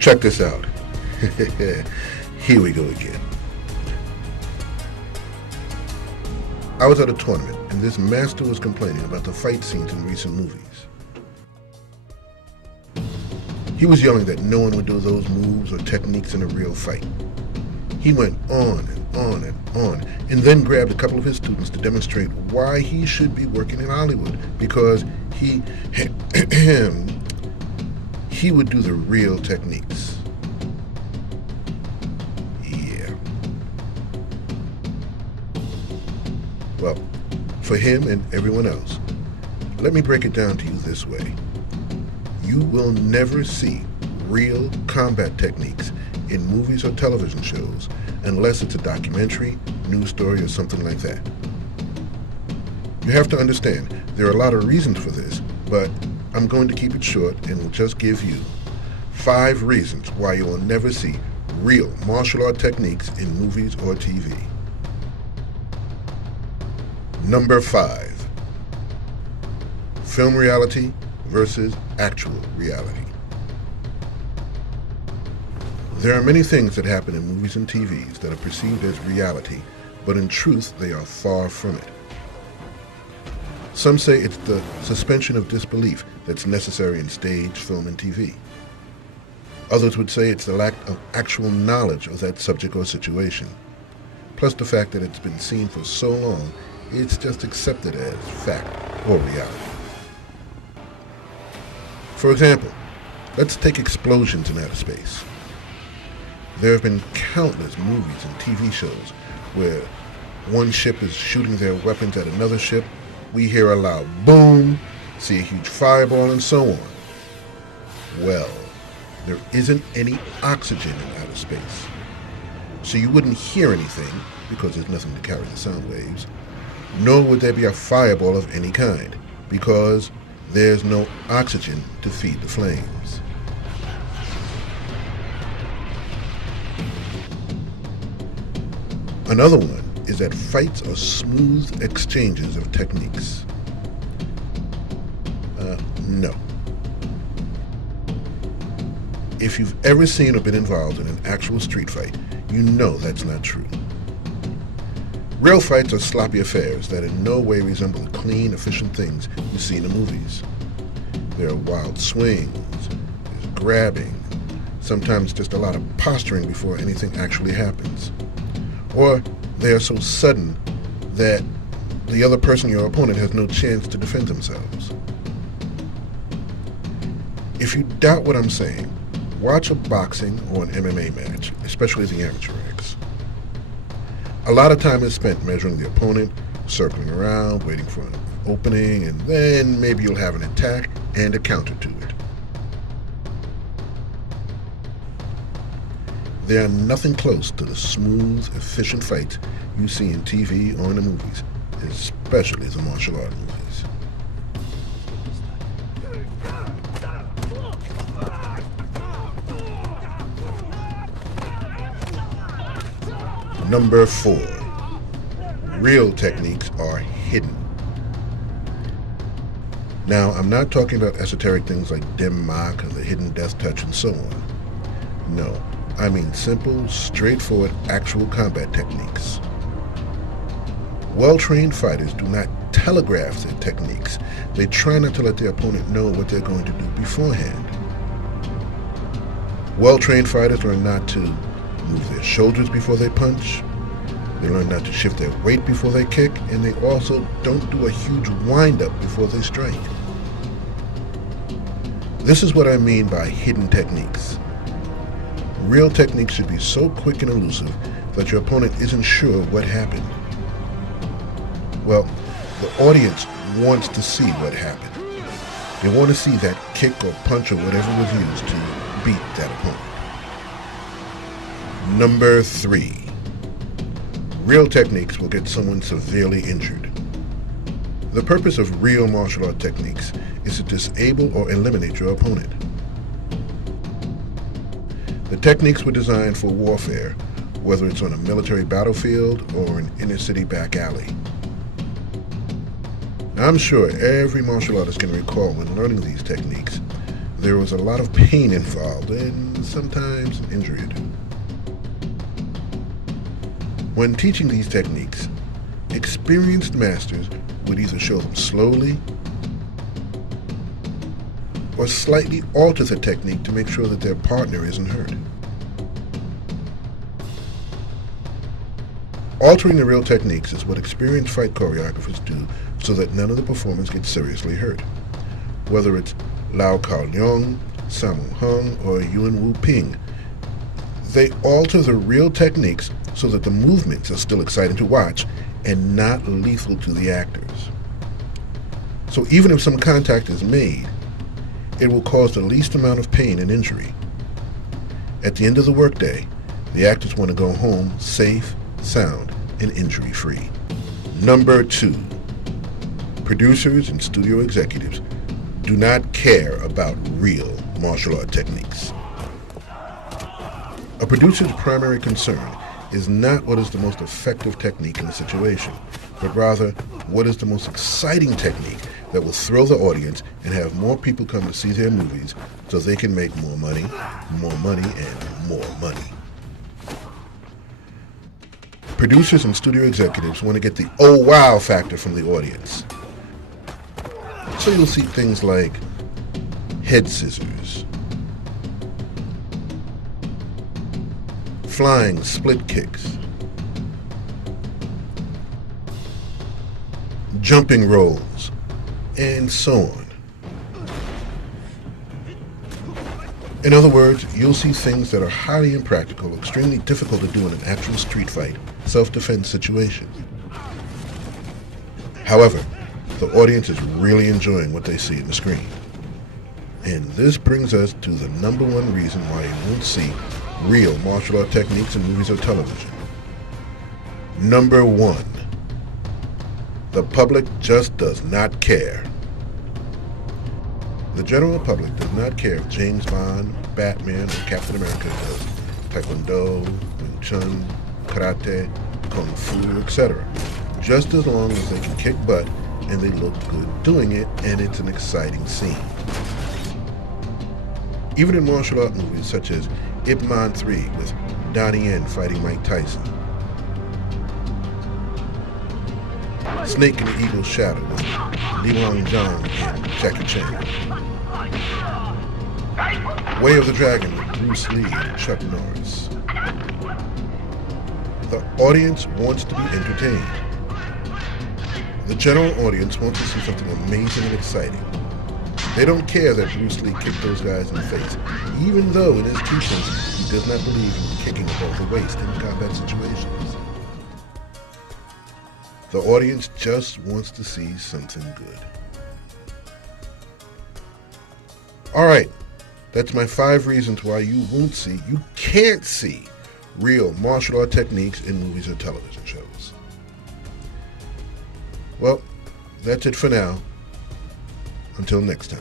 Check this out. Here we go again. I was at a tournament, and this master was complaining about the fight scenes in recent movies. He was yelling that no one would do those moves or techniques in a real fight. He went on and on and on, and then grabbed a couple of his students to demonstrate why he should be working in Hollywood, because he would do the real techniques. Yeah. Well, for him and everyone else, let me break it down to you this way. You will never see real combat techniques in movies or television shows unless it's a documentary, news story, or something like that. You have to understand, there are a lot of reasons for this, but I'm going to keep it short and will just give you 5 reasons why you will never see real martial art techniques in movies or TV. Number 5. Film reality versus actual reality. There are many things that happen in movies and TVs that are perceived as reality, but in truth they are far from it. Some say it's the suspension of disbelief that's necessary in stage, film, and TV. Others would say it's the lack of actual knowledge of that subject or situation, plus the fact that it's been seen for so long, it's just accepted as fact or reality. For example, let's take explosions in outer space. There have been countless movies and TV shows where one ship is shooting their weapons at another ship, we hear a loud boom, see a huge fireball, and so on. Well, there isn't any oxygen in outer space, so you wouldn't hear anything because there's nothing to carry the sound waves, nor would there be a fireball of any kind because there's no oxygen to feed the flames. Another one is that fights are smooth exchanges of techniques. No. If you've ever seen or been involved in an actual street fight, you know that's not true. Real fights are sloppy affairs that in no way resemble the clean, efficient things you see in the movies. There are wild swings, there's grabbing, sometimes just a lot of posturing before anything actually happens. Or they are so sudden that the other person, your opponent, has no chance to defend themselves. If you doubt what I'm saying, watch a boxing or an MMA match, especially the amateur acts. A lot of time is spent measuring the opponent, circling around, waiting for an opening, and then maybe you'll have an attack and a counter to it. They are nothing close to the smooth, efficient fights you see in TV or in the movies, especially the martial art movies. Number 4. Real techniques are hidden. Now, I'm not talking about esoteric things like dim mak and the hidden death touch and so on. No, I mean simple, straightforward, actual combat techniques. Well-trained fighters do not telegraph their techniques. They try not to let their opponent know what they're going to do beforehand. Well-trained fighters learn not to move their shoulders before they punch. They learn not to shift their weight before they kick, and they also don't do a huge wind-up before they strike. This is what I mean by hidden techniques. Real techniques should be so quick and elusive that your opponent isn't sure what happened. Well, the audience wants to see what happened. They want to see that kick or punch or whatever was used to beat that opponent. Number 3. Real techniques will get someone severely injured. The purpose of real martial art techniques is to disable or eliminate your opponent. The techniques were designed for warfare, whether it's on a military battlefield or an inner-city back alley. I'm sure every martial artist can recall when learning these techniques there was a lot of pain involved and sometimes injury. When teaching these techniques, experienced masters would either show them slowly or slightly alter the technique to make sure that their partner isn't hurt. Altering the real techniques is what experienced fight choreographers do so that none of the performers get seriously hurt. Whether it's Lau Kar-leong, Sammo Hung, or Yuen Woo-ping, they alter the real techniques so that the movements are still exciting to watch and not lethal to the actors. So even if some contact is made, it will cause the least amount of pain and injury. At the end of the workday, the actors want to go home safe, sound, and injury-free. Number 2, producers and studio executives do not care about real martial art techniques. A producer's primary concern is not what is the most effective technique in the situation, but rather what is the most exciting technique that will thrill the audience and have more people come to see their movies so they can make more money, and more money. Producers and studio executives want to get the oh wow factor from the audience. So you'll see things like head scissors, flying split kicks, jumping rolls, and so on. In other words, you'll see things that are highly impractical, extremely difficult to do in an actual street fight, self-defense situation. However, the audience is really enjoying what they see on the screen. And this brings us to the number one reason why you won't see real martial art techniques in movies or television. Number 1, the public just does not care. The general public does not care if James Bond, Batman, or Captain America does Taekwondo, Wing Chun, Karate, Kung Fu, etc. Just as long as they can kick butt and they look good doing it and it's an exciting scene. Even in martial art movies such as Ip Man 3 with Donnie Yen fighting Mike Tyson, Snake in the Eagle's Shadow with Li Wang-jung and Jackie Chan, Way of the Dragon with Bruce Lee and Chuck Norris. The audience wants to be entertained. The general audience wants to see something amazing and exciting. They don't care that Bruce Lee kicked those guys in the face, even though in his teachings he does not believe in kicking above the waist in combat situations. The audience just wants to see something good. Alright, that's my 5 reasons why you can't see real martial art techniques in movies or television shows. Well, that's it for now. Until next time.